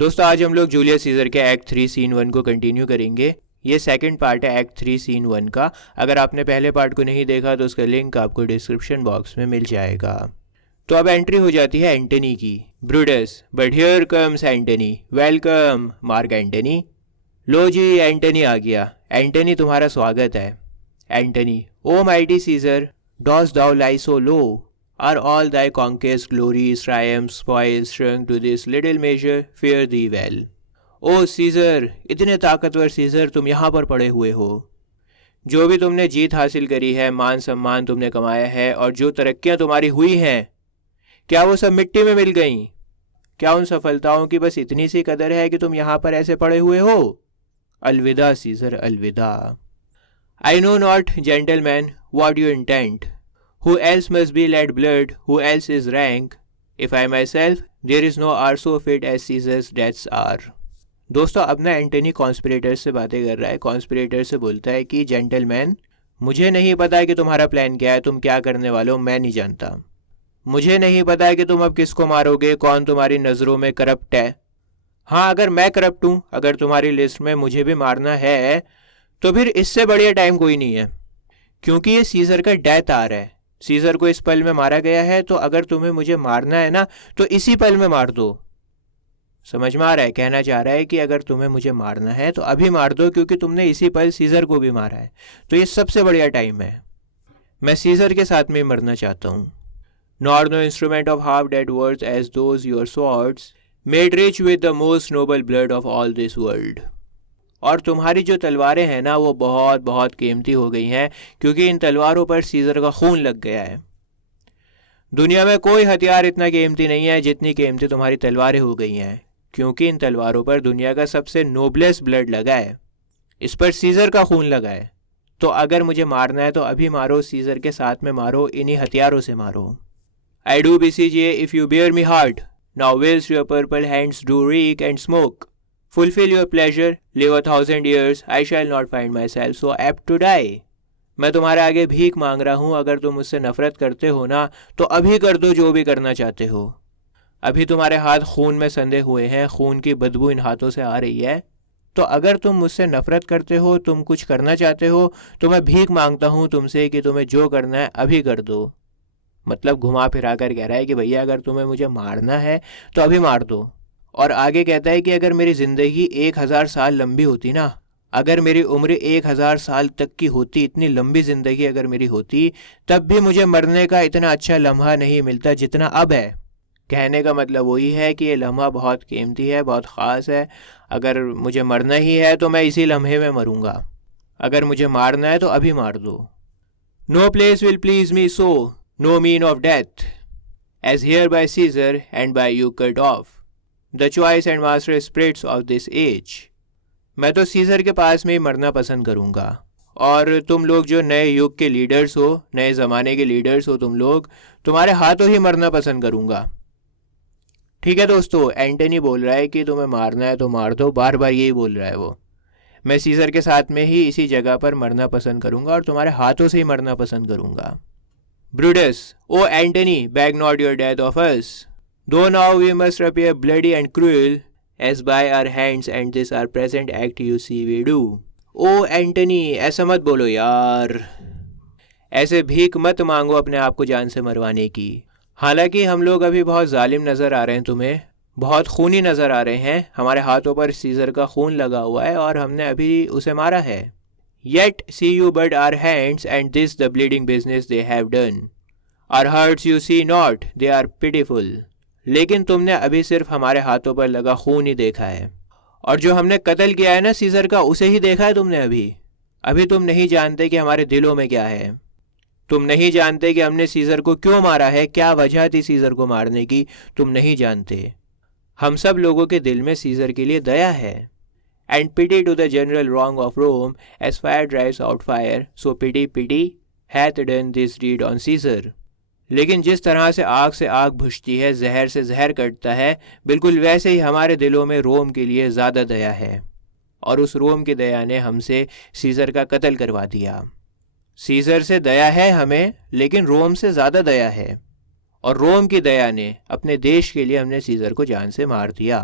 दोस्तों आज हम लोग जूलियस सीजर के एक्ट 3 सीन 1 को कंटिन्यू करेंगे। ये सेकंड पार्ट है एक्ट 3 सीन 1 का। अगर आपने पहले पार्ट को नहीं देखा तो उसका लिंक आपको डिस्क्रिप्शन बॉक्स में मिल जाएगा। तो अब एंट्री हो जाती है एंटनी की। Brutus, but here comes Antony, welcome Mark Antony. लो जी, एंटनी आ गया। एंटनी, तुम्हारा स्वागत है। Antony, O mighty Caesar, dost thou lie so low? Are all thy conquest, glories, triumphs, spoils shrunk to this little measure? Fare thee well. O scissor, इतने ताकतवर scissor, तुम यहाँ पर पड़े हुए हो। जो भी तुमने जीत हासिल करी है, मान सम्मान तुमने कमाया है और जो तरक्कियाँ तुम्हारी हुई हैं, क्या वो सब मिट्टी में मिल गईं? क्या उन सफलताओं की बस इतनी सी कदर है कि तुम यहाँ पर ऐसे पड़े हुए हो? अलविदा सीजर, अलविदा। आई know not gentleman what you intent. Who else must be let blood? Who else is rank? If I myself, there is no hour so fit as Caesar's deaths are. दोस्तों अब ना एंटनी कॉन्स्पिरेटर से बातें कर रहा है। Conspirator से बोलता है कि जेंटलमैन, मुझे नहीं पता है कि तुम्हारा प्लान क्या है, तुम क्या करने वाले हो, मैं नहीं जानता। मुझे नहीं पता है कि तुम अब किसको मारोगे, कौन तुम्हारी नज़रों में करप्ट है। हाँ, अगर मैं करप्ट हूँ, अगर तुम्हारी लिस्ट में मुझे भी मारना है, तो फिर इससे बढ़िया टाइम कोई नहीं है, क्योंकि ये सीजर का डेथ आर है। सीजर को इस पल में मारा गया है, तो अगर तुम्हें मुझे मारना है ना, तो इसी पल में मार दो। समझ में आ रहा है? कहना चाह रहा है कि अगर तुम्हें मुझे मारना है तो अभी मार दो, क्योंकि तुमने इसी पल सीजर को भी मारा है, तो ये सबसे बढ़िया टाइम है। मैं सीजर के साथ में मरना चाहता हूँ। Nor no instrument of half dead words as those your swords made rich with the most noble blood of all this world. और तुम्हारी जो तलवारें हैं ना, वो बहुत बहुत कीमती हो गई हैं, क्योंकि इन तलवारों पर सीजर का खून लग गया है। दुनिया में कोई हथियार इतना कीमती नहीं है जितनी कीमती तुम्हारी तलवारें हो गई हैं, क्योंकि इन तलवारों पर दुनिया का सबसे नोबलेस्ट ब्लड लगा है। इस पर सीजर का खून लगा है। तो अगर मुझे मारना है तो अभी मारो, सीजर के साथ में मारो, इन्हीं हथियारों से मारो। I do beseech ye, if you bear me hard, now whilst your purple hands do reek and smoke, fulfill your pleasure, live 1,000 years, I shall not find myself so apt to die. मैं तुम्हारे आगे भीख मांग रहा हूँ, अगर तुम मुझसे नफरत करते हो ना, तो अभी कर दो जो भी करना चाहते हो। अभी तुम्हारे हाथ खून में संधे हुए हैं, खून की बदबू इन हाथों से आ रही है। तो अगर तुम मुझसे नफरत करते हो, तुम कुछ करना चाहते हो, तो मैं भीख मांगता हूँ तुमसे कि तुम्हें जो करना है अभी कर दो। मतलब घुमा फिरा कर कह रहा है कि भैया अगर तुम्हें मुझे मारना है तो अभी मार दो। और आगे कहता है कि अगर मेरी ज़िंदगी 1,000 साल लंबी होती ना, अगर मेरी उम्र 1,000 साल तक की होती, इतनी लंबी ज़िंदगी अगर मेरी होती, तब भी मुझे मरने का इतना अच्छा लम्हा नहीं मिलता जितना अब है। कहने का मतलब वही है कि ये लम्हा बहुत कीमती है, बहुत ख़ास है। अगर मुझे मरना ही है तो मैं इसी लम्हे में मरूंगा। अगर मुझे मारना है तो अभी मार दो। No place will please me so, no mean of death, as here by Caesar and by you cut off the choice and master spirits of this age. मैं तो सीजर के पास में ही मरना पसंद करूँगा, और तुम लोग जो नए युग के लीडर्स हो, नए ज़माने के लीडर्स हो, तुम लोग, तुम्हारे हाथों ही मरना पसंद करूँगा। ठीक है दोस्तों, एंटनी बोल रहा है कि तुम्हें मारना है तो मार दो, बार बार यही बोल रहा है वो। मैं सीजर के साथ में ही इसी जगह पर मरना पसंद करूँगा और तुम्हारे हाथों से ही मरना पसंद करूँगा। Brutus, O Antony, beg not your death of us, though now we must appear bloody and cruel, as by our hands and this our present act you see we do. O Antony, ऐसा मत बोलो यार, ऐसे भीख मत मांगो अपने आप को जान से मरवाने की। हालांकि हम लोग अभी बहुत जालिम नज़र आ रहे हैं तुम्हें, बहुत खूनी नज़र आ रहे हैं। हमारे हाथों पर सीजर का खून लगा हुआ है और हमने अभी उसे मारा है। Yet see you but our hands and this the bleeding business they have done. Our hearts you see not, they are pitiful. लेकिन तुमने अभी सिर्फ हमारे हाथों पर लगा खून ही देखा है, और जो हमने कत्ल किया है ना सीजर का, उसे ही देखा है तुमने। अभी तुम नहीं जानते कि हमारे दिलों में क्या है। तुम नहीं जानते कि हमने सीजर को क्यों मारा है, क्या वजह थी सीजर को मारने की, तुम नहीं जानते। हम सब लोगों के दिल में सीजर के लिए दया है। And pity to the general wrong of Rome as fire drives out fire, so pity hath done this deed on Caesar. लेकिन जिस तरह से आग बुझती है, जहर से जहर कटता है, बिल्कुल वैसे ही हमारे दिलों में रोम के लिए ज़्यादा दया है, और उस रोम की दया ने हमसे सीजर का कत्ल करवा दिया। सीजर से दया है हमें, लेकिन रोम से ज़्यादा दया है, और रोम की दया ने, अपने देश के लिए हमने सीजर को जान से मार दिया।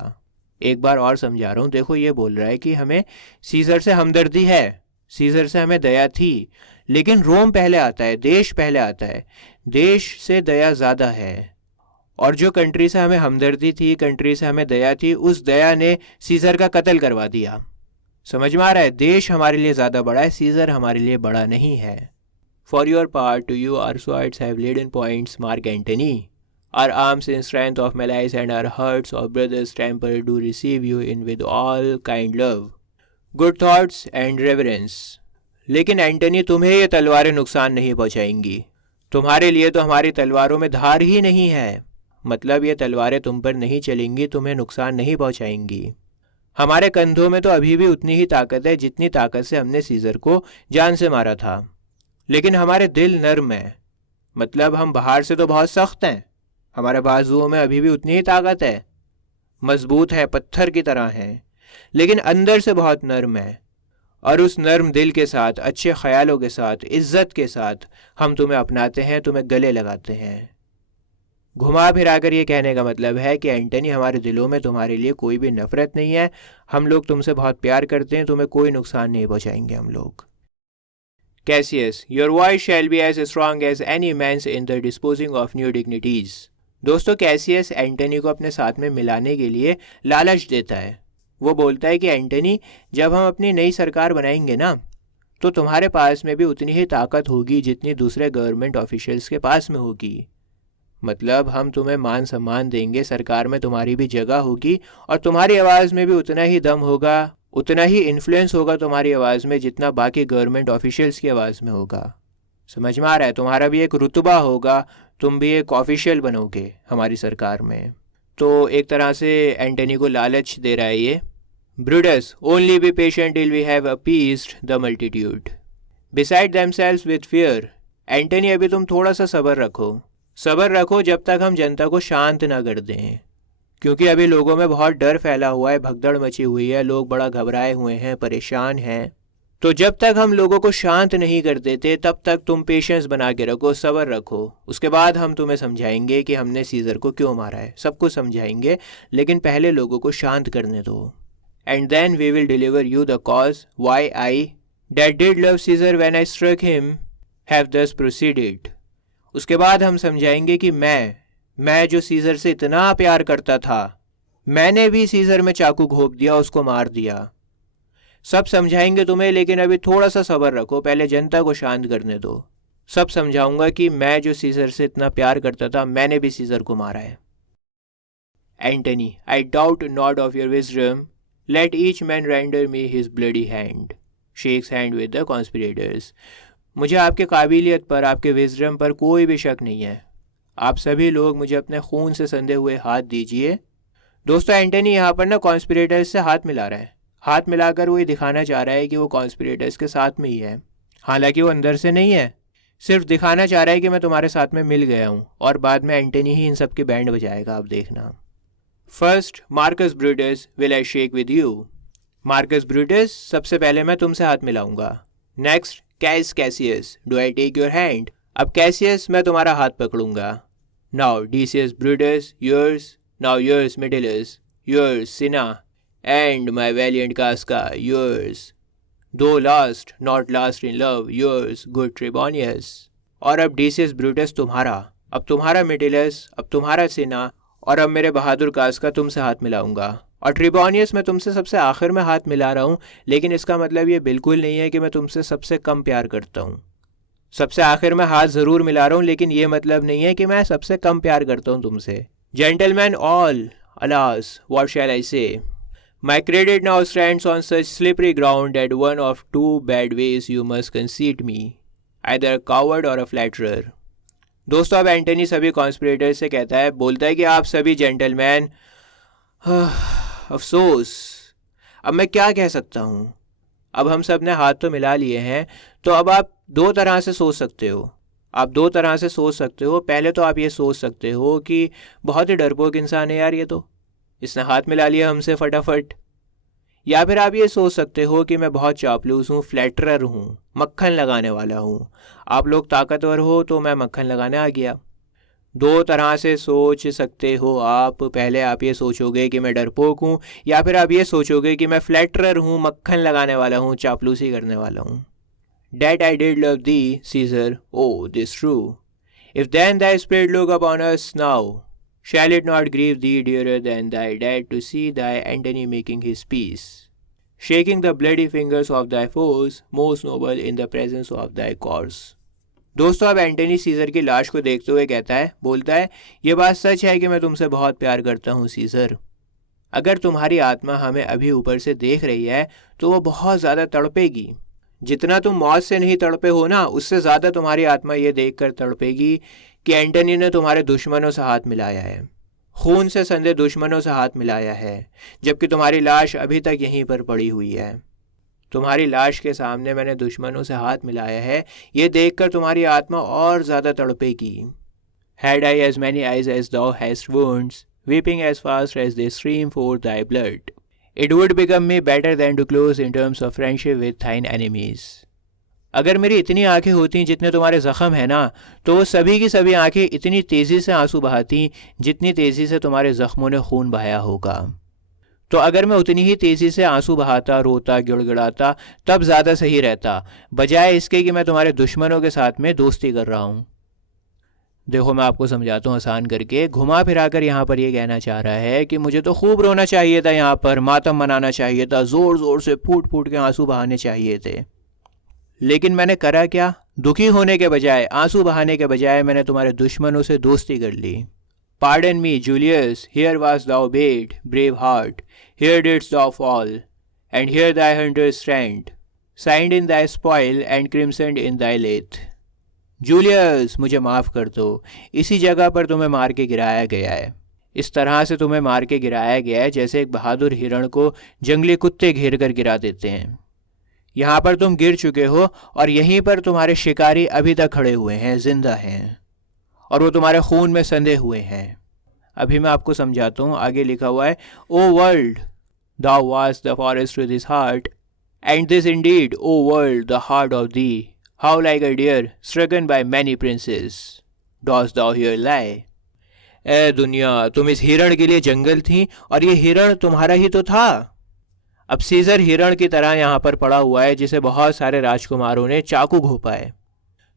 एक बार और समझा रहा हूँ, देखो ये बोल रहा है कि हमें सीजर से हमदर्दी है, सीजर से हमें दया थी, लेकिन रोम पहले आता है, देश पहले आता है, देश से दया ज़्यादा है। और जो कंट्री से हमें हमदर्दी थी, कंट्री से हमें दया थी, उस दया ने सीजर का कत्ल करवा दिया। समझ में आ रहा है? देश हमारे लिए ज़्यादा बड़ा है, सीजर हमारे लिए बड़ा नहीं है। For your part you are swords have laid in points, Mark Antony. Our arms in strength of malice and our hearts of brothers temper do receive you in with all kind love, good thoughts and reverence. लेकिन Antony, तुम्हें ये तलवारें नुकसान नहीं पहुंचाएंगी। तुम्हारे लिए तो हमारी तलवारों में धार ही नहीं है, मतलब ये तलवारें तुम पर नहीं चलेंगी, तुम्हें नुकसान नहीं पहुंचाएंगी। हमारे कंधों में तो अभी भी उतनी ही ताकत है जितनी ताकत से हमने सीजर को जान से मारा था, लेकिन हमारे दिल नर्म है, मतलब हम बाहर से तो बहुत सख्त हैं, हमारे बाजुओं में अभी भी उतनी ही ताकत है, मजबूत है, पत्थर की तरह है, लेकिन अंदर से बहुत नर्म है। और उस नर्म दिल के साथ, अच्छे ख्यालों के साथ, इज्जत के साथ हम तुम्हें अपनाते हैं, तुम्हें गले लगाते हैं। घुमा फिरा कर ये कहने का मतलब है कि एंटनी, हमारे दिलों में तुम्हारे लिए कोई भी नफरत नहीं है, हम लोग तुमसे बहुत प्यार करते हैं, तुम्हें कोई नुकसान नहीं पहुंचाएंगे हम लोग। Cassius, your voice shall be as strong as any man's in the disposing of new dignities. दोस्तों, कैसियस एंटनी को अपने साथ में मिलाने के लिए लालच देता है। वो बोलता है कि एंटनी, जब हम अपनी नई सरकार बनाएंगे ना, तो तुम्हारे पास में भी उतनी ही ताकत होगी जितनी दूसरे गवर्नमेंट ऑफिशियल्स के पास में होगी। मतलब हम तुम्हें मान सम्मान देंगे, सरकार में तुम्हारी भी जगह होगी, और तुम्हारी आवाज़ में भी उतना ही दम होगा, उतना ही इन्फ्लुएंस होगा तुम्हारी आवाज़ में जितना बाकी गवर्नमेंट ऑफिशियल्स की आवाज़ में होगा। समझ में आ रहा है? तुम्हारा भी एक रुतबा होगा, तुम भी एक ऑफिशियल बनोगे हमारी सरकार में। तो एक तरह से एंटनी को लालच दे रहा है ये। Brutus, only be patient till we have appeased the multitude beside themselves with fear. Antony, अभी तुम थोड़ा सा सब्र रखो, सब्र रखो जब तक हम जनता को शांत ना कर दें, क्योंकि अभी लोगों में बहुत डर फैला हुआ है, भगदड़ मची हुई है, लोग बड़ा घबराए हुए हैं, परेशान हैं। तो जब तक हम लोगों को शांत नहीं कर देते तब तक तुम पेशेंस बना के रखो, सब्र रखो। उसके बाद हम तुम्हें समझाएंगे कि हमने सीजर को क्यों मारा है, सब कुछ समझाएंगे, लेकिन पहले लोगों को शांत करने दो। And then we will deliver you the cause why I that did love Caesar when I struck him have thus proceeded. उसके बाद हम समझाएंगे कि मैं जो सीजर से इतना प्यार करता था, मैंने भी सीजर में चाकू घोंप दिया, उसको मार दिया। सब समझाएंगे तुम्हें, लेकिन अभी थोड़ा सा सब्र रखो, पहले जनता को शांत करने दो। सब समझाऊंगा कि मैं जो सीजर से इतना प्यार करता था, मैंने भी सीजर को मारा है। Antony, I doubt not of your wisdom, let each man render me his bloody hand, shakes hand with the conspirators. मुझे आपके काबिलियत पर, आपके विजडम पर कोई भी शक नहीं है, आप सभी लोग मुझे अपने खून से संधे हुए हाथ दीजिए। दोस्तों, एंटनी यहाँ पर ना कॉन्स्पिरेटर्स से हाथ मिला रहा है, हाथ मिलाकर वो ये दिखाना चाह रहा है कि वो कॉन्स्पिरेटर्स के साथ में ही है, हालांकि वो अंदर से नहीं है, सिर्फ दिखाना चाह रहा है कि मैं तुम्हारे साथ में मिल गया हूँ, और बाद में एंटनी ही इन सब की बैंड बजाएगा, आप देखना। First, Marcus Brutus will I shake with you. Marcus Brutus, सबसे पहले मैं तुमसे हाथ मिलाऊंगा। Next, Cas Cassius, do I take your hand. अब कैसियस, मैं तुम्हारा हाथ पकड़ूंगा। Now Decius Brutus, yours. Now yours Metellus, yours Cinna, and my valiant Casca, yours. Though last, not last in love, yours, good Trebonius. और अब Decius Brutus तुम्हारा, अब तुम्हारा Metellus, अब तुम्हारा सिना, और अब मेरे बहादुर कास्का तुमसे हाथ मिलाऊंगा। और ट्रिबोनियस, मैं तुमसे सबसे आखिर में हाथ मिला रहा हूँ, लेकिन इसका मतलब ये बिल्कुल नहीं है कि मैं तुमसे सबसे कम प्यार करता हूँ। सबसे आखिर में हाथ ज़रूर मिला रहा हूँ, लेकिन ये मतलब नहीं है कि मैं सबसे कम प्यार करता हूँ तुमसे। Gentlemen all, alas, what shall I say? My credit now stands on such slippery ground that one of two bad ways you must concede me, either a coward or a flatterer. दोस्तों, अब Antony सभी conspirator से कहता है, बोलता है कि आप सभी जेंटलमैन, अफसोस, अब मैं क्या कह सकता हूँ। अब हम सब ने हाथ तो मिला लिए हैं, तो अब आप दो तरह से सोच सकते हो, आप दो तरह से सोच सकते हो। पहले तो आप ये सोच सकते हो कि बहुत ही डरपोक इंसान है यार ये तो, इसने हाथ मिला लिया हमसे फटाफट। या फिर आप ये सोच सकते हो कि मैं बहुत चापलूस हूँ, फ्लैटरर हूँ, मक्खन लगाने वाला हूँ, आप लोग ताकतवर हो तो मैं मक्खन लगाने आ गया। दो तरह से सोच सकते हो आप। पहले आप ये सोचोगे कि मैं डरपोक हूँ, या फिर आप ये सोचोगे कि मैं फ्लैटरर हूँ, मक्खन लगाने वाला हूँ, चापलूसी करने वाला हूँ। That I did love thee, Caesar, oh, this true. If then thy spirit look upon us now, shall it not grieve thee dearer than thy dead to see thy Antony making his peace, shaking the bloody fingers of thy foes, most noble in the presence of thy cause. दोस्तों, अब Antony scissor की लाश को देखते हुए कहता है, बोलता है, ये बात सच है कि मैं तुमसे बहुत प्यार करता हूँ सीजर। अगर तुम्हारी आत्मा हमें अभी ऊपर से देख रही है तो वो बहुत ज़्यादा तड़पेगी। जितना तुम मौत से नहीं तड़पे हो ना, उससे ज़्यादा तुम्हारी आत्मा ये देखकर तड़पेगी कि एंटनी ने तुम्हारे दुश्मनों से हाथ मिलाया है, खून से संधे दुश्मनों से हाथ मिलाया है, जबकि तुम्हारी लाश अभी तक यहीं पर पड़ी हुई है। तुम्हारी लाश के सामने मैंने दुश्मनों से हाथ मिलाया है, ये देखकर तुम्हारी आत्मा और ज़्यादा तड़पेगी। Had I as many eyes as thou hast wounds, weeping as fast as they stream forth thy blood, it would become me better than to close in terms of friendship with thine enemies. अगर मेरी इतनी आंखें होती जितने तुम्हारे ज़ख़म है ना, तो वो सभी की सभी आंखें इतनी तेज़ी से आंसू बहाती जितनी तेज़ी से तुम्हारे ज़ख्मों ने खून बहाया होगा। तो अगर मैं उतनी ही तेज़ी से आंसू बहाता, रोता, गिड़गिड़ाता, तब ज़्यादा सही रहता, बजाय इसके कि मैं तुम्हारे दुश्मनों के साथ में दोस्ती कर रहा हूँ। देखो, मैं आपको समझाता हूँ आसान करके। घुमा फिरा कर यहाँ पर ये कहना चाह रहा है कि मुझे तो खूब रोना चाहिए था, यहाँ पर मातम मनाना चाहिए था, ज़ोर ज़ोर से फूट फूट के आंसू बहाने चाहिए थे, लेकिन मैंने करा क्या? दुखी होने के बजाय, आंसू बहाने के बजाय मैंने तुम्हारे दुश्मनों से दोस्ती कर ली। Pardon me, Julius, here wast thou bait, brave heart, here didst thou fall, and here thy hunters stand, signed in thy spoil and crimsoned in thy lath. Julius, मुझे माफ़ कर दो, इसी जगह पर तुम्हें मार के गिराया गया है। इस तरह से तुम्हें मार के गिराया गया है जैसे एक बहादुर हिरण को जंगली कुत्ते घेर कर गिरा देते हैं। यहाँ पर तुम गिर चुके हो और यहीं पर तुम्हारे शिकारी अभी तक खड़े हुए हैं, जिंदा हैं, और वो तुम्हारे खून में संधे हुए हैं। अभी मैं आपको समझाता हूँ। आगे लिखा हुआ है, ओ world, thou wast the forest to this heart, and this indeed, O world, the heart of thee, how like a deer stricken by many princes, dost thou here lie. ए दुनिया, तुम इस हिरण के लिए जंगल थी और ये हिरण तुम्हारा ही तो था। अब सीजर हिरण की तरह यहाँ पर पड़ा हुआ है जिसे बहुत सारे राजकुमारों ने चाकू घोंपा है।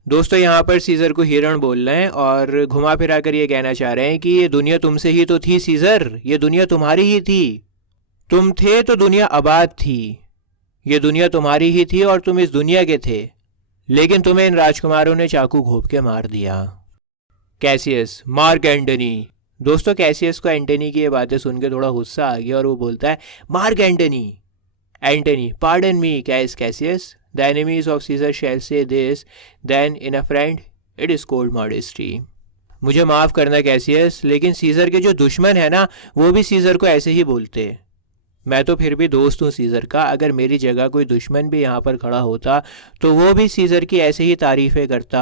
दोस्तों, यहाँ पर सीजर को हिरण बोल रहे हैं और घुमा फिरा कर ये कहना चाह रहे हैं कि ये दुनिया तुमसे ही तो थी सीजर, ये दुनिया तुम्हारी ही थी। तुम थे तो दुनिया आबाद थी, ये दुनिया तुम्हारी ही थी और तुम इस दुनिया के थे, लेकिन तुम्हें इन राजकुमारों ने चाकू घोंप के मार दिया। Cassius, mark Antony. दोस्तों, कैसियस को एंटनी की ये बातें सुन के थोड़ा गुस्सा आ गया और वो बोलता है, mark Antony. Antony, pardon me, Cassius, the enemies of Caesar shall say this, then in a friend it is called modesty. मुझे माफ़ करना कैसियस, लेकिन सीजर के जो दुश्मन है ना, वो भी सीजर को ऐसे ही बोलते। मैं तो फिर भी दोस्त हूँ सीजर का। अगर मेरी जगह कोई दुश्मन भी यहाँ पर खड़ा होता तो वो भी सीजर की ऐसे ही तारीफ़ें करता।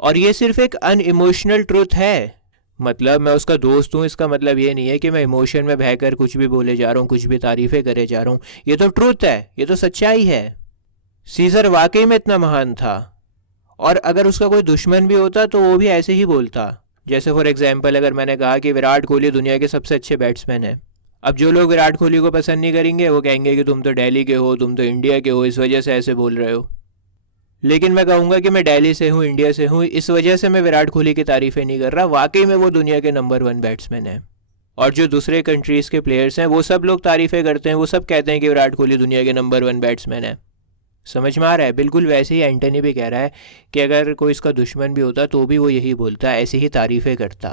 और ये सिर्फ एक अनइमोशनल ट्रुथ है। मतलब मैं उसका दोस्त हूँ, इसका मतलब ये नहीं है कि मैं इमोशन में बहकर कुछ भी बोले जा रहा हूँ, कुछ भी तारीफ़ें करे जा रहा हूँ। ये तो ट्रुथ है, ये तो सच्चाई है। सीजर वाकई में इतना महान था, और अगर उसका कोई दुश्मन भी होता तो वो भी ऐसे ही बोलता। जैसे फॉर एग्जांपल, अगर मैंने कहा कि विराट कोहली दुनिया के सबसे अच्छे बैट्समैन हैं, अब जो लोग विराट कोहली को पसंद नहीं करेंगे वो कहेंगे कि तुम तो दिल्ली के हो, तुम तो इंडिया के हो, इस वजह से ऐसे बोल रहे हो। लेकिन मैं कहूँगा कि मैं दिल्ली से हूँ, इंडिया से हूँ, इस वजह से मैं विराट कोहली की तारीफ़ें नहीं कर रहा। वाकई में वो दुनिया के नंबर 1 बैट्समैन है। और जो दूसरे कंट्रीज़ के प्लेयर्स हैं वो सब लोग तारीफ़ें करते हैं, वो सब कहते हैं कि विराट कोहली दुनिया के नंबर 1 बैट्समैन है। समझ में आ रहा है? बिल्कुल वैसे ही एंटनी भी कह रहा है कि अगर कोई इसका दुश्मन भी होता तो भी वो यही बोलता, ऐसी ही तारीफ़ें करता।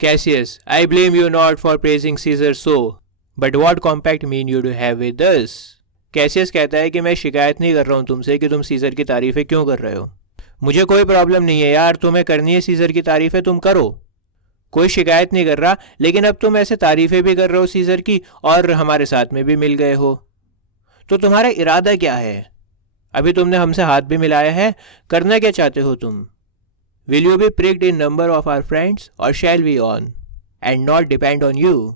Cassius, I blame you not for praising Caesar so, but what compact mean you do have with us. Cassius कहता है कि मैं शिकायत नहीं कर रहा हूँ तुमसे कि तुम सीजर की तारीफ़ें क्यों कर रहे हो। मुझे कोई प्रॉब्लम नहीं है यार, तुम्हें करनी है सीजर की तारीफ़ें, तुम करो, कोई शिकायत नहीं कर रहा। लेकिन अब तुम ऐसे तारीफ़ें भी कर रहे हो सीजर की और हमारे साथ में भी मिल गए हो, तो तुम्हारा इरादा क्या है? अभी तुमने हमसे हाथ भी मिलाया है, करना क्या चाहते हो तुम? Will you be pricked in number of our friends or shall we on and not depend on you.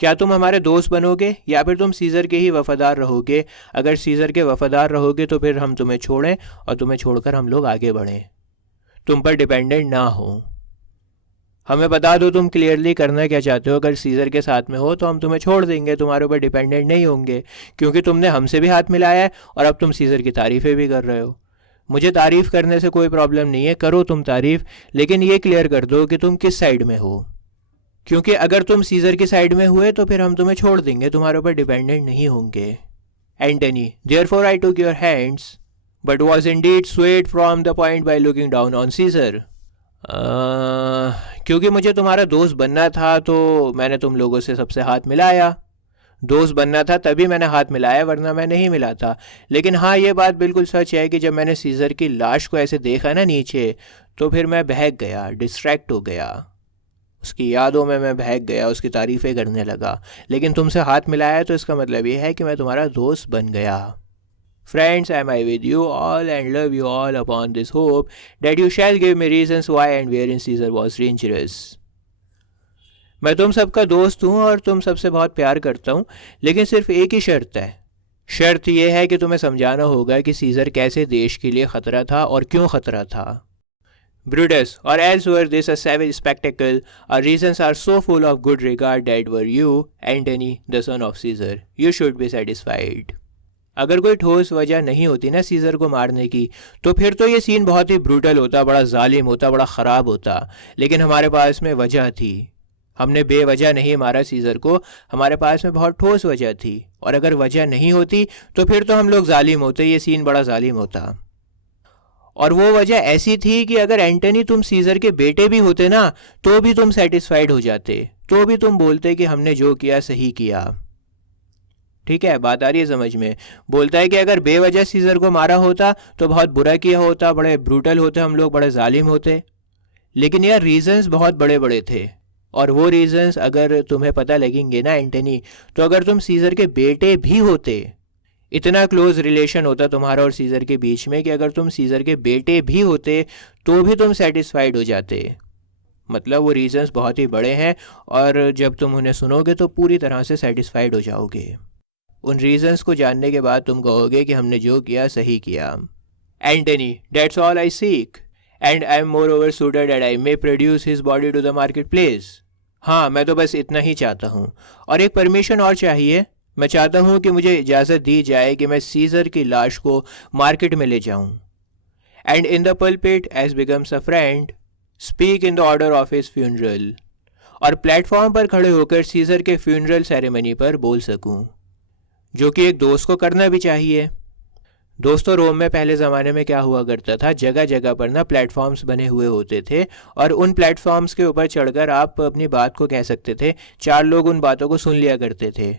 क्या तुम हमारे दोस्त बनोगे या फिर तुम सीजर के ही वफादार रहोगे? अगर सीजर के वफादार रहोगे तो फिर हम तुम्हें छोड़ें और तुम्हें छोड़कर हम लोग आगे बढ़ें, तुम पर डिपेंडेंट ना हो। हमें बता दो तुम क्लियरली करना क्या चाहते हो। अगर सीज़र के साथ में हो तो हम तुम्हें छोड़ देंगे, तुम्हारे ऊपर डिपेंडेंट नहीं होंगे, क्योंकि तुमने हमसे भी हाथ मिलाया है और अब तुम सीज़र की तारीफ़ें भी कर रहे हो। मुझे तारीफ़ करने से कोई प्रॉब्लम नहीं है, करो तुम तारीफ़, लेकिन ये क्लियर कर दो कि तुम किस साइड में हो, क्योंकि अगर तुम सीज़र की साइड में हुए तो फिर हम तुम्हें छोड़ देंगे, तुम्हारे ऊपर डिपेंडेंट नहीं होंगे। Antony, therefore I took your hands but was indeed swayed from the point by looking down on Caesar. क्योंकि मुझे तुम्हारा दोस्त बनना था तो मैंने तुम लोगों से सबसे हाथ मिलाया। दोस्त बनना था तभी मैंने हाथ मिलाया, वरना मैं नहीं मिलाता। लेकिन हाँ, ये बात बिल्कुल सच है कि जब मैंने सीज़र की लाश को ऐसे देखा ना नीचे, तो फिर मैं बहक गया, डिस्ट्रैक्ट हो गया, उसकी यादों में मैं बहक गया, उसकी तारीफ़ें करने लगा। लेकिन तुमसे हाथ मिलाया तो इसका मतलब ये है कि मैं तुम्हारा दोस्त बन गया। Friends, am I with you all and love you all upon this hope that you shall give me reasons why and wherein Caesar was dangerous. मैं तुम सबका दोस्त हूँ और तुम सबसे बहुत प्यार करता हूँ, लेकिन सिर्फ एक ही शर्त है। शर्त यह है कि तुम्हें समझाना होगा कि सीज़र कैसे देश के लिए ख़तरा था और क्यों ख़तरा था। Brutus, or else were this a savage spectacle, our reasons are so full of good regard that were you, Antony, the son of Caesar, you should be satisfied. अगर कोई ठोस वजह नहीं होती ना सीज़र को मारने की, तो फिर तो ये सीन बहुत ही ब्रूटल होता, बड़ा जालिम होता, बड़ा ख़राब होता। लेकिन हमारे पास में वजह थी, हमने बेवजह नहीं मारा सीज़र को, हमारे पास में बहुत ठोस वजह थी। और अगर वजह नहीं होती तो फिर तो हम लोग जालिम होते, ये सीन बड़ा जालिम होता। और वो वजह ऐसी थी कि अगर एंटनी तुम सीज़र के बेटे भी होते ना, तो भी तुम सेटिस्फाइड हो जाते, तो भी तुम बोलते कि हमने जो किया सही किया। ठीक है, बात आ रही है समझ में। बोलता है कि अगर बेवजह सीज़र को मारा होता तो बहुत बुरा किया होता, बड़े ब्रूटल होते हम लोग, बड़े जालिम होते। लेकिन यार रीजंस बहुत बड़े बड़े थे, और वो रीजंस अगर तुम्हें पता लगेंगे ना एंटनी, तो अगर तुम सीज़र के बेटे भी होते, इतना क्लोज रिलेशन होता तुम्हारा और सीज़र के बीच में कि अगर तुम सीज़र के बेटे भी होते तो भी तुम सेटिस्फाइड हो जाते। मतलब वो रीजंस बहुत ही बड़े हैं, और जब तुम उन्हें सुनोगे तो पूरी तरह से सेटिस्फाइड हो जाओगे। उन रीजंस को जानने के बाद तुम कहोगे कि हमने जो किया सही किया। Antony, that's all I seek and I am more over suited that I may produce his body to the marketplace. हाँ, मैं तो बस इतना ही चाहता हूँ, और एक परमिशन और चाहिए। मैं चाहता हूँ कि मुझे इजाज़त दी जाए कि मैं सीज़र की लाश को मार्केट में ले जाऊँ। And in the pulpit as becomes a friend, speak in the order of his funeral. और प्लेटफॉर्म पर खड़े होकर सीज़र के फ्यूनरल सेरेमनी पर बोल सकूँ, जो कि एक दोस्त को करना भी चाहिए। दोस्तों, रोम में पहले ज़माने में क्या हुआ करता था, जगह जगह पर ना प्लेटफॉर्म्स बने हुए होते थे, और उन प्लेटफॉर्म्स के ऊपर चढ़कर आप अपनी बात को कह सकते थे। 4 लोग उन बातों को सुन लिया करते थे,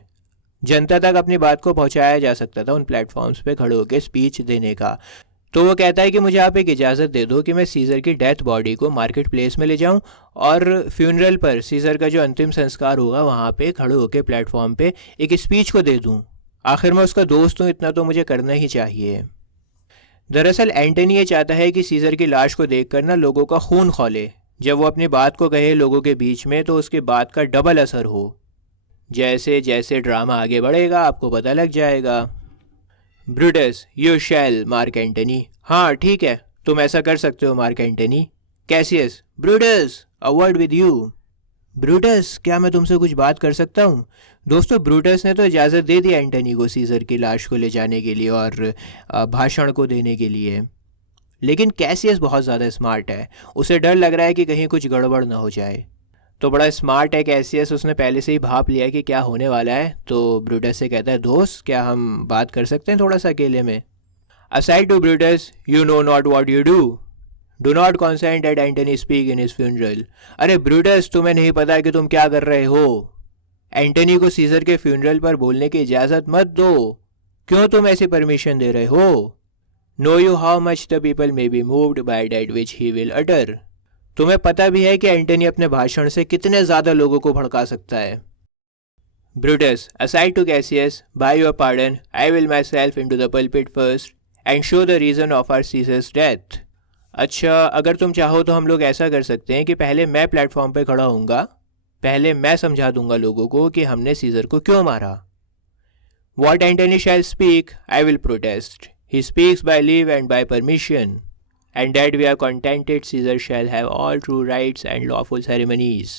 जनता तक अपनी बात को पहुंचाया जा सकता था उन प्लेटफॉर्म्स पे खड़े होकर स्पीच देने का। तो वो कहता है कि मुझे आप एक इजाज़त दे दो कि मैं सीज़र की डेथ बॉडी को मार्केट प्लेस में ले जाऊं, और फ्यूनरल पर सीज़र का जो अंतिम संस्कार होगा वहाँ पे खड़े होकर प्लेटफॉर्म पे एक स्पीच को दे दूँ। आखिर मैं उसका दोस्त हूँ, इतना तो मुझे करना ही चाहिए। दरअसल एंटनी ये चाहता है कि सीज़र की लाश को देखकर ना लोगों का खून खौले, जब वो अपनी बात को कहे लोगों के बीच में तो उसकी बात का डबल असर हो। जैसे जैसे ड्रामा आगे बढ़ेगा आपको पता लग जाएगा। Brutus, you shall, mark Antony. हाँ ठीक है, तुम ऐसा कर सकते हो mark Antony. Cassius, Brutus, a word with you. Brutus, क्या मैं तुमसे कुछ बात कर सकता हूँ? दोस्तों, ब्रूटस ने तो इजाज़त दे दी एंटनी को सीज़र की लाश को ले जाने के लिए और भाषण को देने के लिए। लेकिन कैसियस बहुत ज़्यादा स्मार्ट है, उसे डर लग रहा है कि कहीं कुछ गड़बड़ ना हो जाए। तो बड़ा स्मार्ट है कैसियस, उसने पहले से ही भाप लिया कि क्या होने वाला है। तो ब्रूटस से कहता है, दोस्त क्या हम बात कर सकते हैं थोड़ा सा अकेले में? Aside to Brutus, you know not what you do not consent at Antony speak in his funeral. अरे ब्रूटस, तुम्हें नहीं पता कि तुम क्या कर रहे हो? एंटनी को सीज़र के फ्यूनरल पर बोलने की इजाज़त मत दो। क्यों तुम ऐसी परमिशन दे रहे हो? Know you how much the people may be moved by that which he will utter. तुम्हें पता भी है कि एंटनी अपने भाषण से कितने ज़्यादा लोगों को भड़का सकता है। Brutus, aside to Cassius, by your pardon, I will myself into the pulpit first and show the reason of our Caesar's death. अच्छा, अगर तुम चाहो तो हम लोग ऐसा कर सकते हैं कि पहले मैं प्लेटफॉर्म पे खड़ा होऊंगा, पहले मैं समझा दूंगा लोगों को कि हमने सीज़र को क्यों मारा। What Antony shall speak, I will protest. He speaks by leave and by permission. and that we are contented Caesar shall have all true rights and lawful ceremonies.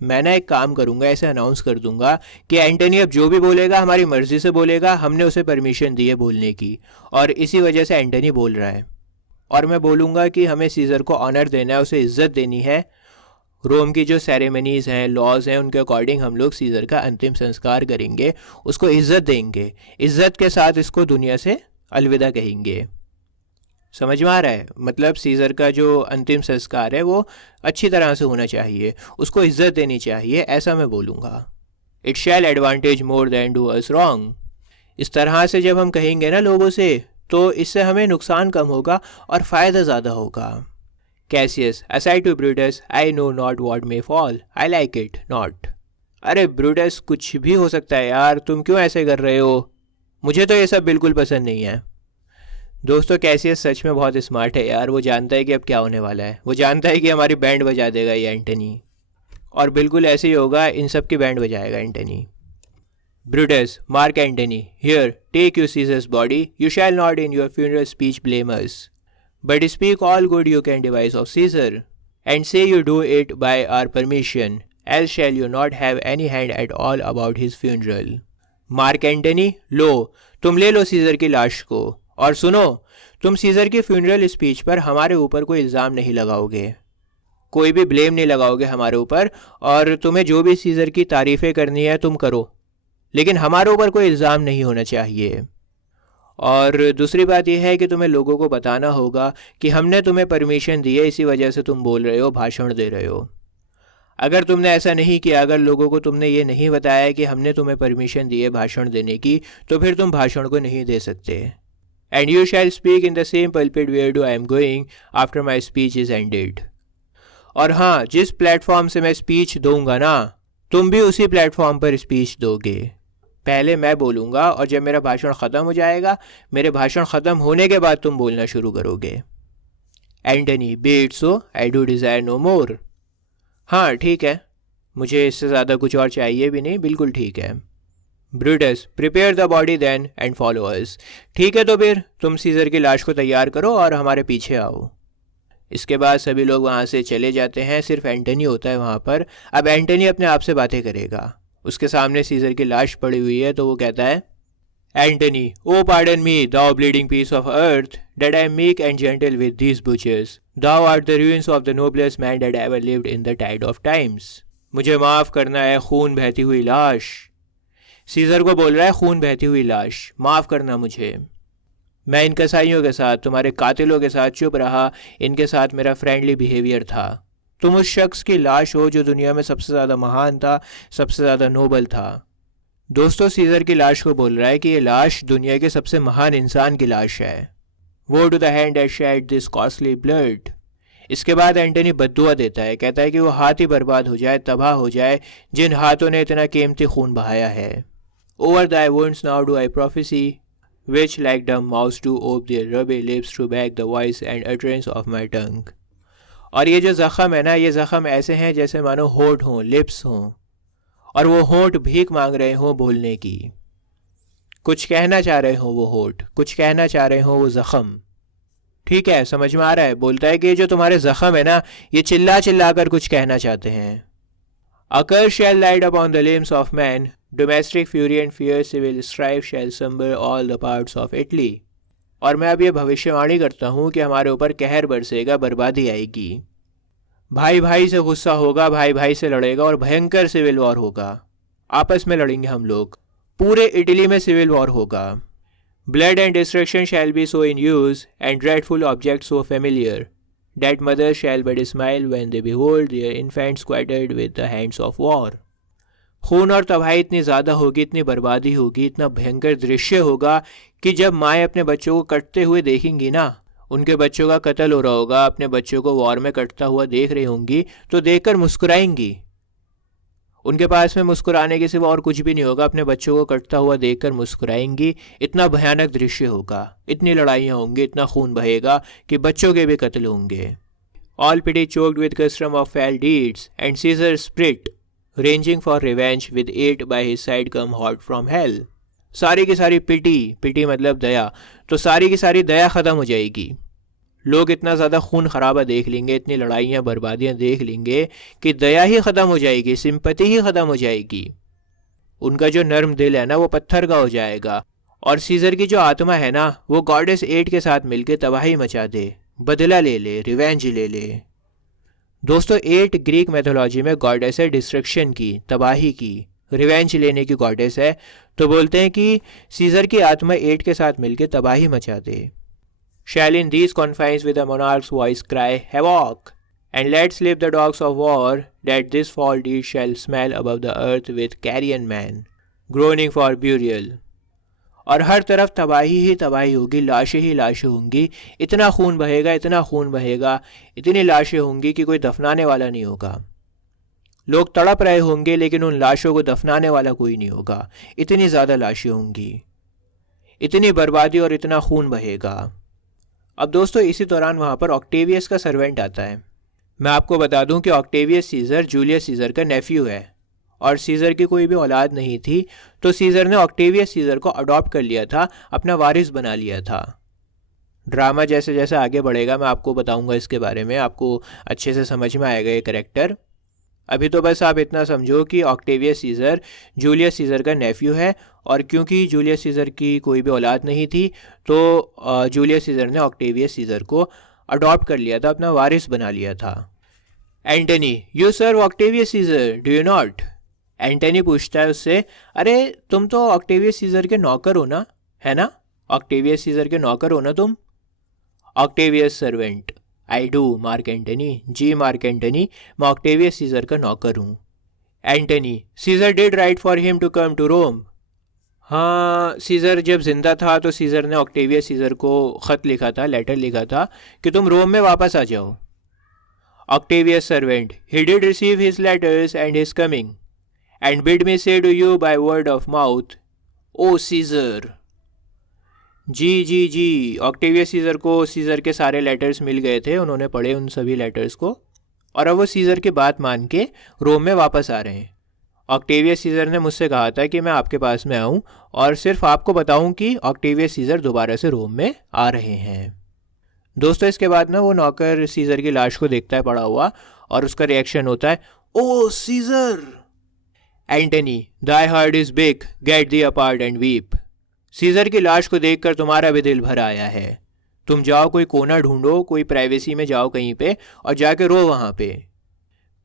मैं ना एक काम करूँगा, ऐसे अनाउंस कर दूंगा कि एंटनी अब जो भी बोलेगा हमारी मर्ज़ी से बोलेगा, हमने उसे परमिशन दी है बोलने की, और इसी वजह से एंटनी बोल रहा है। और मैं बोलूँगा कि हमें सीज़र को ऑनर देना है, उसे इज़्ज़त देनी है। रोम की जो सेरेमनीज़ हैं, लॉज हैं, उनके अकॉर्डिंग हम लोग सीज़र का अंतिम संस्कार करेंगे, उसको इज़्ज़त देंगे, इज़्ज़त के साथ इसको दुनिया से अलविदा कहेंगे। समझ में आ रहा है? मतलब सीज़र का जो अंतिम संस्कार है वो अच्छी तरह से होना चाहिए, उसको इज़्ज़त देनी चाहिए, ऐसा मैं बोलूँगा। It shall advantage more than do us wrong. इस तरह से जब हम कहेंगे ना लोगों से, तो इससे हमें नुकसान कम होगा और फ़ायदा ज़्यादा होगा। Cassius aside to Brutus, I know not what may fall, I like it not. अरे ब्रूटस, कुछ भी हो सकता है यार, तुम क्यों ऐसे कर रहे हो? मुझे तो ये सब बिल्कुल पसंद नहीं है। दोस्तों, कैसियस सच में बहुत स्मार्ट है यार, वो जानता है कि अब क्या होने वाला है, वो जानता है कि हमारी बैंड बजा देगा ये एंटनी, और बिल्कुल ऐसे ही होगा, इन सब की बैंड बजाएगा Antony. Brutus, Mark Antony, here take you Caesar's body, you shall not in your funeral speech blame us, but speak all good you can devise of Caesar, and say you do it by our permission, else shall you not have any hand at all about his funeral. Mark Antony, लो तुम ले लो scissor की लाश को, और सुनो, तुम scissor की फ्यूनरल स्पीच पर हमारे ऊपर कोई इल्ज़ाम नहीं लगाओगे, कोई भी ब्लेम नहीं लगाओगे हमारे ऊपर, और तुम्हें जो भी सीज़र की तारीफ़ें करनी है तुम करो, लेकिन हमारे ऊपर कोई इल्ज़ाम नहीं होना चाहिए। और दूसरी बात यह है कि तुम्हें लोगों को बताना होगा कि हमने तुम्हें परमिशन दी है, इसी वजह से तुम बोल रहे हो, भाषण दे रहे हो। अगर तुमने ऐसा नहीं किया, अगर लोगों को तुमने ये नहीं बताया कि हमने तुम्हें परमिशन दी है भाषण देने की, तो फिर तुम भाषण को नहीं दे सकते। And you shall speak in the same pulpit where I am going after my speech is ended. और हाँ, जिस प्लेटफॉर्म से मैं स्पीच दूंगा ना, तुम भी उसी प्लेटफॉर्म पर स्पीच दोगे। पहले मैं बोलूँगा, और जब मेरा भाषण ख़त्म हो जाएगा, मेरे भाषण ख़त्म होने के बाद तुम बोलना शुरू करोगे। Antony, be it so, I do desire no more. हाँ ठीक है, मुझे इससे ज़्यादा कुछ और चाहिए भी नहीं, बिल्कुल ठीक है। Brutus, prepare the body then and follow us. ठीक है, तो फिर तुम सीज़र की लाश को तैयार करो और हमारे पीछे आओ। इसके बाद सभी लोग वहाँ से चले जाते हैं, सिर्फ एंटनी होता है वहाँ पर। अब एंटनी अपने आप से बातें करेगा, उसके सामने सीज़र की लाश पड़ी हुई है, तो वो कहता है, Antony, O pardon me, thou bleeding piece of earth, that I am meek and gentle with these butchers, thou art the ruins of the noblest man that ever lived in the tide of times. मुझे माफ़ करना है खून बहती हुई लाश। Scissor को बोल रहा है, खून बहती हुई लाश, माफ़ करना मुझे। मैं इन कसाईयों के साथ, तुम्हारे कातिलों के साथ चुप रहा, इनके साथ मेरा फ्रेंडली बिहेवियर था। तुम उस शख्स की लाश हो जो दुनिया में सबसे ज़्यादा महान था, सबसे ज़्यादा नोबल था। दोस्तों, सीज़र की लाश को बोल रहा है कि ये लाश दुनिया के सबसे महान इंसान की लाश है। Woe to the hand that shed this costly blood. इसके बाद एंटनी बद्दुआ देता है, कहता है कि वो हाथ ही बर्बाद हो जाए, तबाह हो जाए, जिन हाथों ने इतना कीमती खून बहाया है। Over thy wounds now do I prophesy, which like dumb mouths do ope their ruby lips to beg the voice and utterance of my tongue. और ये जो ज़ख़म है ना, ये ज़ख़म ऐसे हैं जैसे मानो होंठ हों, लिप्स हों, और वो होंठ भीख मांग रहे हों बोलने की। कुछ कहना चाह रहे हों वो होंठ, कुछ कहना चाह रहे हों वो ज़ख़म। ठीक है, समझ में आ रहा है? बोलता है कि जो तुम्हारे ज़ख़म है ना, ये चिल्ला चिल्ला कर कुछ कहना चाहते हैं। A curse shall light upon the limbs of man, domestic fury and fierce civil strife shall slumber all the parts of Italy. और मैं अब ये भविष्यवाणी करता हूँ कि हमारे ऊपर कहर बरसेगा, बर्बादी आएगी। भाई भाई से गुस्सा होगा, भाई भाई से लड़ेगा, और भयंकर सिविल वॉर होगा। आपस में लड़ेंगे हम लोग, पूरे इटली में सिविल वॉर होगा। Blood and destruction shall be so in use, and dreadful objects so familiar, that mothers shall but smile when they behold their infants squatted with the hands of war. खून और तबाही इतनी ज़्यादा होगी, इतनी बर्बादी होगी, इतना भयंकर दृश्य होगा कि जब माएँ अपने बच्चों को कटते हुए देखेंगी ना, उनके बच्चों का कत्ल हो रहा होगा, अपने बच्चों को वॉर में कटता हुआ देख रही होंगी, तो देखकर मुस्कुराएंगी। उनके पास में मुस्कुराने के सिवा और कुछ भी नहीं होगा, अपने बच्चों को कटता हुआ देखकर मुस्कुराएंगी। इतना भयानक दृश्य होगा, इतनी लड़ाइयाँ होंगी, इतना खून बहेगा कि बच्चों के भी कत्ल होंगे। All pity choked with custom of foul deeds, and Caesar sprit, ranging for revenge, with it by his side come hot from hell. सारी की सारी पिटी, पिटी मतलब दया, तो सारी की सारी दया ख़त्म हो जाएगी। लोग इतना ज़्यादा खून खराबा देख लेंगे, इतनी लड़ाइयाँ बर्बादियाँ देख लेंगे कि दया ही ख़त्म हो जाएगी, सिंपैथी ही ख़त्म हो जाएगी। उनका जो नर्म दिल है ना वो पत्थर का हो जाएगा। और सीजर की जो आत्मा है ना वो गॉडेस 8 के साथ मिलकर तबाही मचा दे, बदला ले ले, रिवेंज ले ले। दोस्तों 8 ग्रीक मैथोलॉजी में गॉडेस है डिस्ट्रक्शन की, तबाही की, रिवेंज लेने की गॉडेस है। तो बोलते हैं कि सीजर की आत्मा 8 के साथ मिलकर तबाही मचा दे। Shall in these confines with a monarch's voice cry havoc, and let slip the dogs of war, that this fall deed shall smell above the earth with carrion man, groaning for burial. और हर तरफ तबाही ही तबाही होगी, लाशें ही लाशें होंगी, इतना खून बहेगा, इतना खून बहेगा, इतनी लाशें होंगी कि कोई दफनाने वाला नहीं होगा। लोग तड़प रहे होंगे लेकिन उन लाशों को दफनाने वाला कोई नहीं होगा, इतनी ज़्यादा लाशें होंगी, इतनी बर्बादी और इतना खून बहेगा। अब दोस्तों इसी दौरान वहाँ पर ऑक्टेवियस का सर्वेंट आता है। मैं आपको बता दूं कि ऑक्टेवियस सीजर जूलियस सीजर का नेफ्यू है और सीजर की कोई भी औलाद नहीं थी, तो सीजर ने ऑक्टेवियस सीजर को अडॉप्ट कर लिया था, अपना वारिस बना लिया था। ड्रामा जैसे जैसे आगे बढ़ेगा मैं आपको बताऊंगा इसके बारे में, आपको अच्छे से समझ में आएगा ये कैरेक्टर। अभी तो बस आप इतना समझो कि ऑक्टेवियस सीजर जूलियस सीजर का नेफ्यू है, और क्योंकि जूलियस सीजर की कोई भी औलाद नहीं थी तो जूलियस सीजर ने ऑक्टेवियस सीजर को अडॉप्ट कर लिया था, अपना वारिस बना लिया था। Antony, you serve Octavius Caesar do you not? Antony पूछता है उससे, अरे तुम तो ऑक्टेवियस सीजर के नौकर हो ना, है ना? ऑक्टेवियस सीजर के नौकर हो ना तुम? Octavius servant, I do Mark Antony, जी मार्क एंटनी, मैं ऑक्टेवियस सीजर का नौकर हूँ। Antony, Caesar did write for him to come to Rome. हाँ, सीजर जब जिंदा था तो सीजर ने ऑक्टेवियस सीजर को ख़त लिखा था, लेटर लिखा था कि तुम रोम में वापस आ जाओ। Octavius servant, he did receive his letters and his coming and bid me say to you by word of mouth, O Caesar. जी, ऑक्टेवियस सीजर को सीजर के सारे लेटर्स मिल गए थे, उन्होंने पढ़े उन सभी लेटर्स को, और अब वो सीजर की बात मान के रोम में वापस आ रहे हैं। ऑक्टेवियस सीजर ने मुझसे कहा था कि मैं आपके पास में आऊँ और सिर्फ आपको बताऊँ कि ऑक्टेवियस सीजर दोबारा से रोम में आ रहे हैं। दोस्तों इसके बाद ना वो नौकर सीजर की लाश को देखता है पड़ा हुआ, और उसका रिएक्शन होता है, O Caesar. Antony, thy heart is big, get thee apart and weep. Caesar की लाश को देखकर तुम्हारा भी दिल भर आया है, तुम जाओ कोई कोना ढूंढो, कोई प्राइवेसी में जाओ कहीं पे और जाके रो वहाँ पे।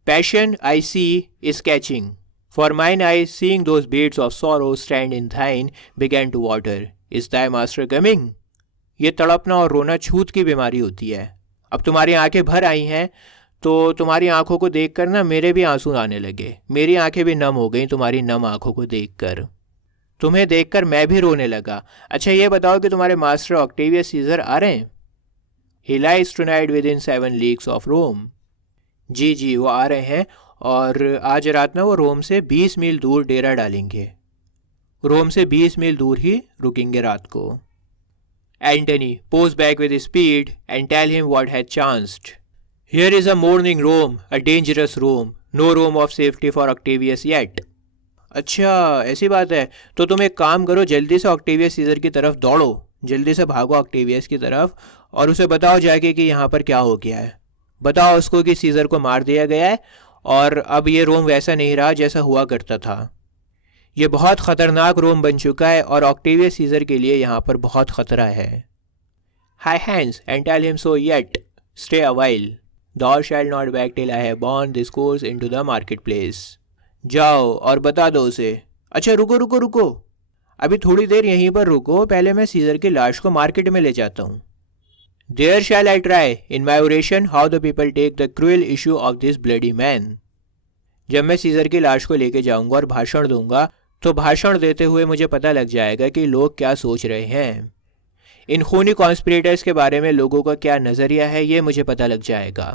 Passion I see is catching, for mine eyes seeing those beads of sorrow stand in thine began to water, is thy master coming? ये तड़पना और रोना छूत की बीमारी होती है। अब तुम्हारी आंखें भर आई हैं तो तुम्हारी आंखों को देखकर ना मेरे भी आंसू आने लगे, मेरी आंखें भी नम हो गई तुम्हारी नम आंखों को देखकर, तुम्हें देखकर मैं भी रोने लगा। अच्छा ये बताओ कि तुम्हारे मास्टर ऑक्टेवियस सीजर आ रहे हैं? He lies tonight within 7 leagues of Rome. जी वो आ रहे हैं, और आज रात ना वो रोम से 20 मील दूर डेरा डालेंगे, रोम से 20 मील दूर ही रुकेंगे रात को। Antony, post back with speed and tell him what has chanced. Here is a mourning Rome, a dangerous Rome, no Rome of safety for Octavius yet. अच्छा ऐसी बात है, तो तुम एक काम करो, जल्दी से ऑक्टेवियस सीजर की तरफ दौड़ो, जल्दी से भागो ऑक्टेवियस की तरफ और उसे बताओ जाके कि यहाँ पर क्या हो गया है। बताओ उसको कि सीजर को मार दिया गया है और अब ये रोम वैसा नहीं रहा जैसा हुआ करता था, ये बहुत ख़तरनाक रोम बन चुका है और ऑक्टेवियस सीजर के लिए यहाँ पर बहुत ख़तरा है। Hie hence and tell him so yet, stay a while, thou shalt not back till I have borne this course into the marketplace. जाओ और बता दो उसे। अच्छा रुको, अभी थोड़ी देर यहीं पर रुको, पहले मैं सीजर की लाश को मार्केट में ले जाता हूँ। There shall I try in my oration how the people take the cruel issue of this bloody man. जब मैं सीजर की लाश को लेके जाऊंगा और भाषण दूंगा तो भाषण देते हुए मुझे पता लग जाएगा कि लोग क्या सोच रहे हैं, इन खूनी कॉन्स्पिरेटर्स के बारे में लोगों का क्या नज़रिया है, ये मुझे पता लग जाएगा।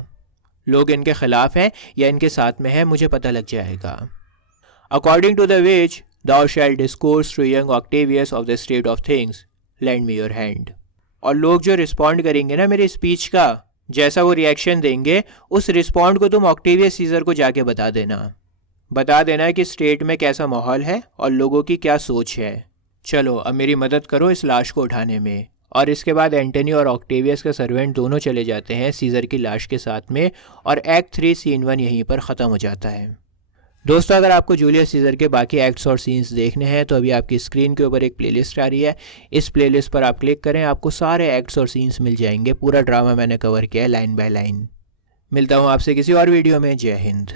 लोग इनके खिलाफ हैं या इनके साथ में हैं, मुझे पता लग जाएगा। According to the which thou shalt discourse to young Octavius of the state of things, lend me your hand. और लोग जो रिस्पॉन्ड करेंगे ना मेरी स्पीच का, जैसा वो रिएक्शन देंगे, उस रिस्पॉन्ड को तुम ऑक्टेवियस सीजर को जाके बता देना कि स्टेट में कैसा माहौल है और लोगों की क्या सोच है। चलो अब मेरी मदद करो इस लाश को उठाने में। और इसके बाद एंटनी और ऑक्टेवियस के सर्वेंट दोनों चले जाते हैं सीज़र की लाश के साथ में, और एक्ट 3 सीन 1 यहीं पर ख़त्म हो जाता है। दोस्तों, अगर आपको जूलियस सीज़र के बाकी एक्ट्स और सीन्स देखने हैं तो अभी आपकी स्क्रीन के ऊपर एक प्लेलिस्ट आ रही है, इस प्लेलिस्ट पर आप क्लिक करें, आपको सारे एक्ट्स और सीन्स मिल जाएंगे। पूरा ड्रामा मैंने कवर किया है लाइन बाय लाइन। मिलता हूँ आपसे किसी और वीडियो में। जय हिंद।